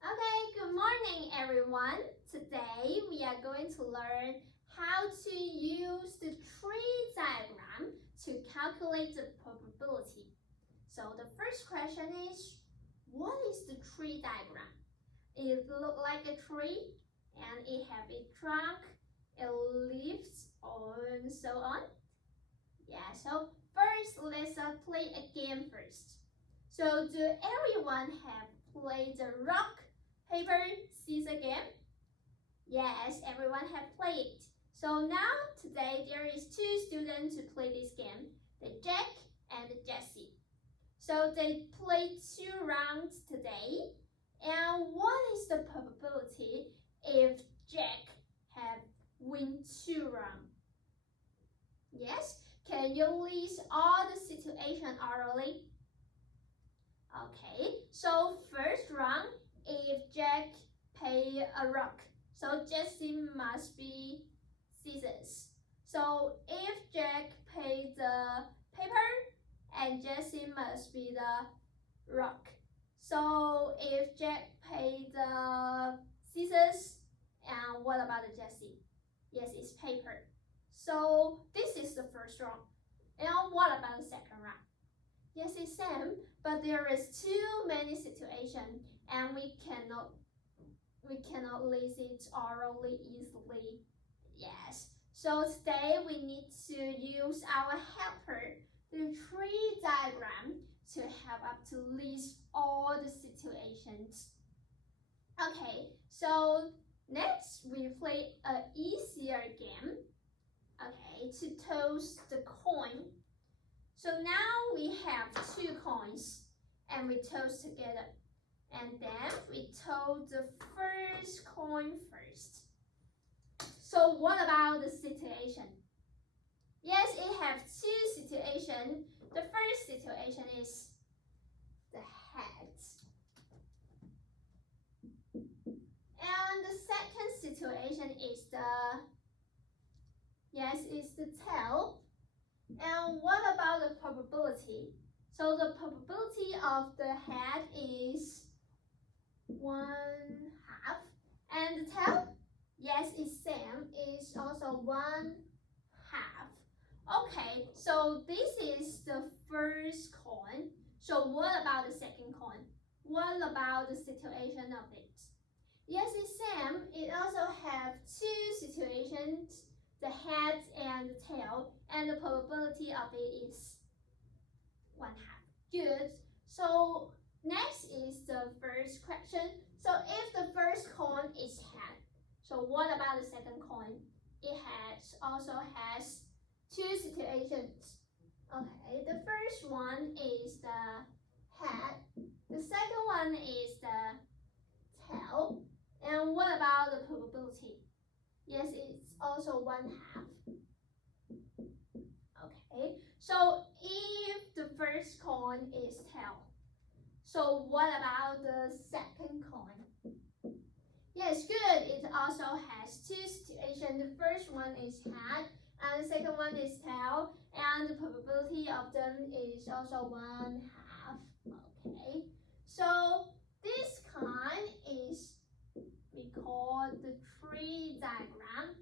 Okay, good morning everyone. Today we are going to learn how to use the tree diagram to calculate the probability. So the first question is, what is the tree diagram? It looks like a tree and it have a trunk, leaves, and so on. Yeah, so first let's play a game first. So do everyone have played the rock, paper, scissors game? Yes, everyone have played. So now today there is two students who play this game, the Jack and the Jessie. So they played 2 rounds today. And what is the probability if Jack have win 2 rounds? Yes, can you list all the situation orally? Okay, so first round, if Jack pay a rock, so Jessie must be scissors. So if Jack pay the paper, and Jessie must be the rock. So if Jack pay the scissors, and what about the Jessie? Yes, it's paper. So this is the first round. And what about the second round? Yes, it's same, but there is too many situations, and we cannot list it orally easily. Yes. So today we need to use our helper, the tree diagram, to help us to list all the situations. Okay, so next we play an easier game. Okay, to toss the coin. So now we have 2 coins and we toss together. And then we toss the first coin first. So what about the situation? Yes, it has 2 situations. The first situation is the head. And the second situation is the tail. And what about the probability? So the probability of the head is 1/2. And the tail? Yes, it's same. It's also 1/2. Okay, so this is the first coin. So what about the second coin? What about the situation of it? Yes, it's same. It also have 2 situations, the head and the tail, and the probability of it is 1/2. Good. So next is the first question. So if the first coin is head, so what about the second coin? It also has 2 situations. Okay, the first one is the head. The second one is the tail. And what about the probability? Yes, it's also 1/2. Okay, so if the first coin is tail, so what about the second coin? Yes, good. It also has 2 situations. The first one is head, and the second one is tail, and the probability of them is also 1/2. Okay, so this kind is we call the tree diagram.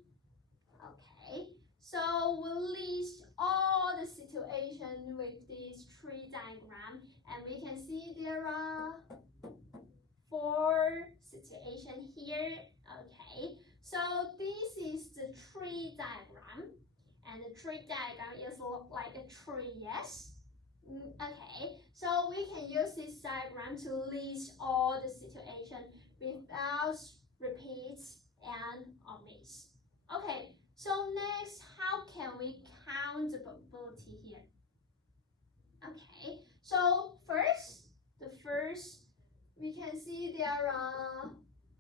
Okay, so we'll list all the situations with this tree diagram, and we can see there are 4 situations here. Okay, so this is the tree diagram, and the tree diagram is look like a tree, yes? Okay, so we can use this diagram to list all the situations without repeats and omits. Okay, so next, how can we count the probability here? Okay, so first, we can see there are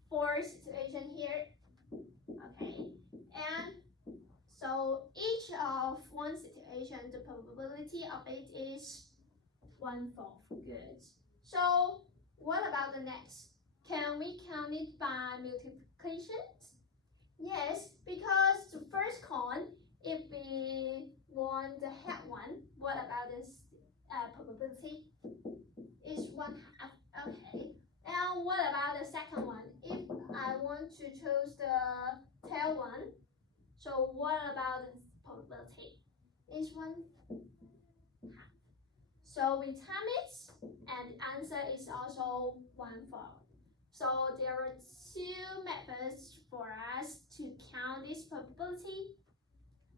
4 situations here. Okay, and so each of one situation, the probability of it is 1/4. Good. So what about the next? Can we count it by multiplication? Yes, because the first coin, if we want the head one, what about this probability? Is 1/2. Okay. And what about the second So what about the probability? It's 1/2. So we time it, and the answer is also 1/4. So there are two methods for us to count this probability.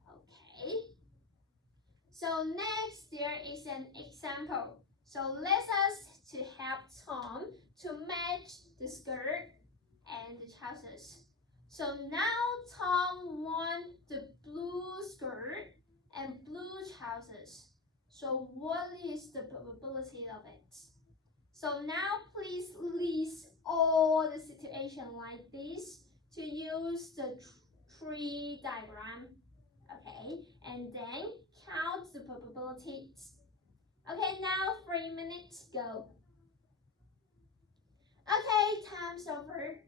Okay. So next there is an example. So let us to help Tom to match the skirt and the trousers. So now Tom wants the blue skirt and blue trousers. So what is the probability of it? So now please list all the situations like this to use the tree diagram. Okay, and then count the probabilities. Okay, now 3 minutes go. Okay, time's over.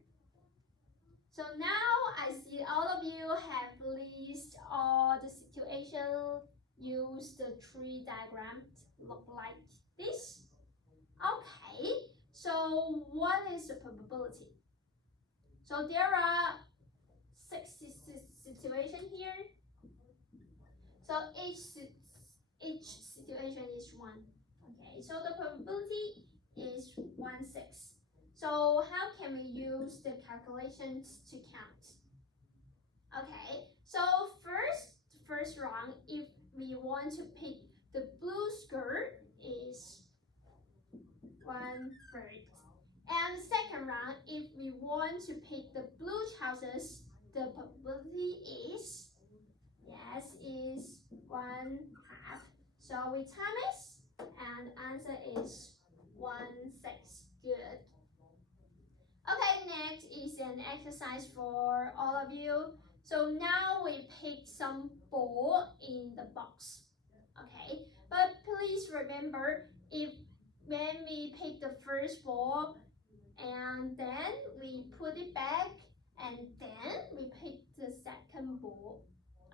So now I see all of you have listed all the situations. Use the tree diagram to look like this. Okay, so what is the probability? So there are 6 situations here. So each situation is 1. Okay, so the probability is 1/6. So how can we use the calculations to count? Okay, so first round, if we want to pick the blue skirt is 1/3. And second round, if we want to pick the blue trousers, the probability is 1/2. So we time it, and answer is 1/6. Good. Okay, next is an exercise for all of you. So now we pick some ball in the box. Okay, but please remember, when we pick the first ball and then we put it back and then we pick the second ball.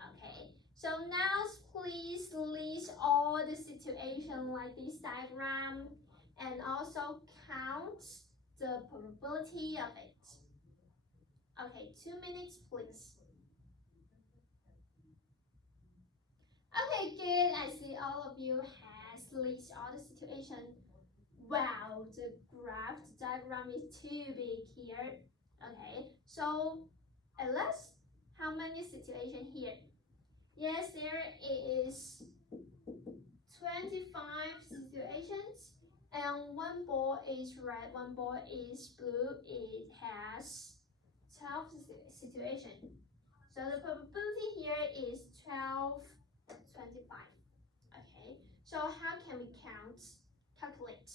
Okay, so now please list all the situations like this diagram and also count the probability of it. Okay, 2 minutes please. Okay, good. I see all of you has listed all the situations. Wow, the graph, the diagram is too big here. Okay, so at last, how many situations here? Yes, there is 25 situations, and one ball is red, one ball is blue. It has 12 situations. So the probability here is 12/25. Okay, so how can we calculate?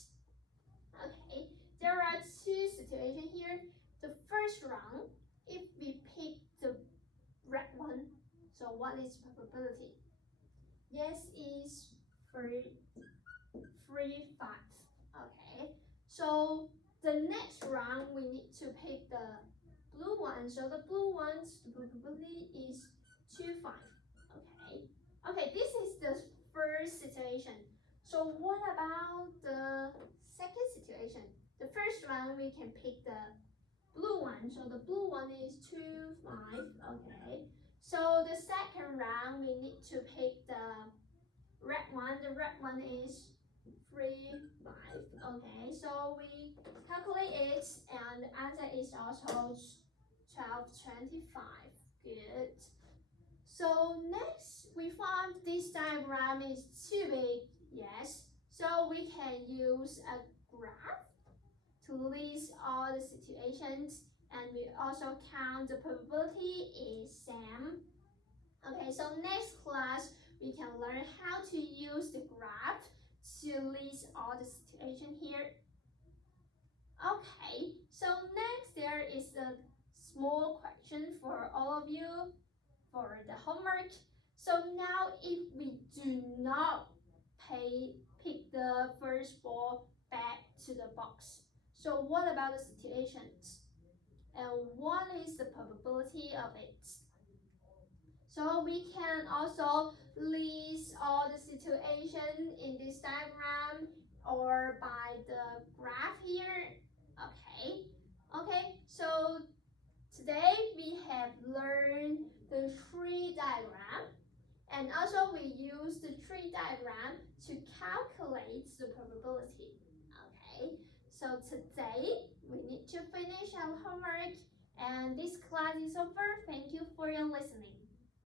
Okay, there are 2 situations here. The first round, if we pick the red one, so what is probability? Yes, is 3/5. Okay, so the next round we need to pick the blue one. So the blue one's probability is 2/5. Okay, this is the first situation. So what about the second situation? The first one we can pick the blue one. So the blue one is 2/5. Okay. So the second round we need to pick the red one. The red one is 3/5. Okay. So we calculate it, and the answer is also 12/25. Good. So next, we found this diagram is too big. Yes. So we can use a graph to list all the situations, and we also count the probability is same. Okay, so next class we can learn how to use the graph to list all the situations here. Okay, so next there is a small question for all of you for the homework. So now if we do not pick the first ball back to the box, so what about the situations? And what is the probability of it? So we can also list all the situations in this diagram or by the graph here. Okay, so today we have learned the tree diagram, and also we use the tree diagram to calculate the probability. Okay, so today we need to finish our homework, and this class is over. Thank you for your listening.